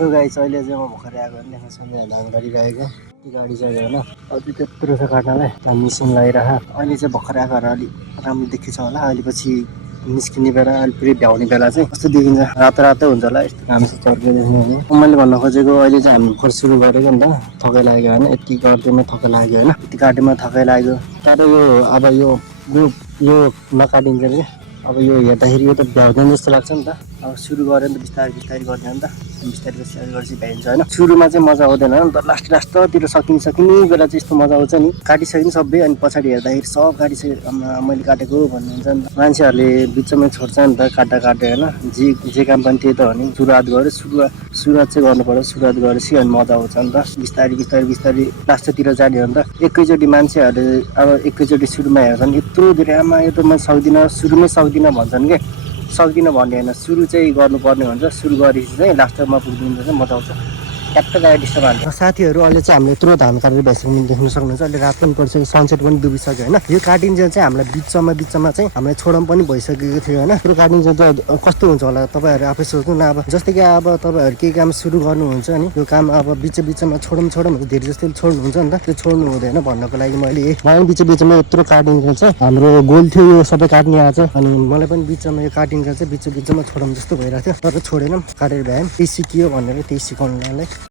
so guys अहिले चाहिँ म भर्खरै आएको होइन देख्न सक्नुहुन्छ धान गरिरहेको ती गाडी चाहिँ होइन अझै त्यत्रो छ काट्नलाई मिसिन लगाइरह अहिले चाहिँ भर्खरै आएको अलिक राम्रो देखेछ होला अहिले पछि निस्किने बेला अहिले फेरि भ्याउने बेला चाहिँ कस्तो देखिन्छ रातो रातो हुन्छ होला यस्तो काम चाहिँ चर्केर देख्नु भने मैले भन्न खोजेको अहिले चाहिँ हामी भर्खर सुरु गरेको नि त थकाइ लाग्यो होइन यति गर्दैमा थकाइ लाग्यो होइन यति काटेमा थकाइ लाग्यो तर यो अब यो नकाटिन्छ नि अब यो हेर्दाखेरि यो त भ्याउँदैन जस्तो लाग्छ नि त अब सुरु गऱ्यो नि त बिस्तारै बिस्तारै गर्ने नि त बिस्तारै बिस्तारै गरेपछि भ्याइन्छ होइन सुरुमा चाहिँ मजा आउँदैन नि त लास्टतिर सकिने बेला चाहिँ यस्तो मजा आउँछ नि काटिसक्यो सबै अनि पछाडि हेर्दाखेरि सब काटिसक्यो मैले काटेको भन्नुहुन्छ नि त मान्छेहरूले बिचमा छोड्छ नि त काट्दा होइन जे काम पनि त्यही त हो नि सुरुवात गऱ्यो सुरुवात चाहिँ गर्नु पर्यो सुरुवात गरेपछि अनि मजा आउँछ नि त बिस्तारै लास्टतिर जाने हो नि त एकैचोटि मान्छेहरूले अब एकैचोटि सुरुमा हेर्छन् यत्रो धेरै आमा यो त म सक्दिनँ सुरुमै सक्दिनँ भन्छन् कि सक्दिनँ भन्ने होइन सुरु चाहिँ गर्नुपर्ने हुन्छ सुरु गरेपछि चाहिँ लास्टमा पुग्नु चाहिँ मजा आउँछ ट्याक्क गाडी डिस्टर्ब हाल्छ साथीहरू अहिले चाहिँ हामीले यत्रो धान काटेर भइसक्यो देख्न सक्नुहुन्छ अहिले रात पनि परिसक्यो सनसेट पनि डुबिसक्यो होइन यो काटिन्छ चाहिँ हामीलाई बिचमा चाहिँ हामीलाई छोडम पनि भइसकेको थियो होइन त्यो काटिन्छ चाहिँ कस्तो हुन्छ होला तपाईँहरू आफै सोच्नु न अब जस्तै कि अब तपाईँहरू केही काम सुरु गर्नुहुन्छ नि त्यो काम अब बिचमा छोडम धेरै जस्तो छोड्नुहुन्छ नि त त्यो छोड्नु हुँदैन भन्नको लागि मैले बिचमा यत्रो काटिन्छ चाहिँ हाम्रो गोल थियो यो सबै काट्ने आज अनि मलाई पनि बिचमा यो काटिन्छ चाहिँ बिचमा छोडम जस्तो भइरहेको थियो तर छोडेन काटेर भ्याएँ त्यही सिकियो भनेर त्यही सिकाउनुलाई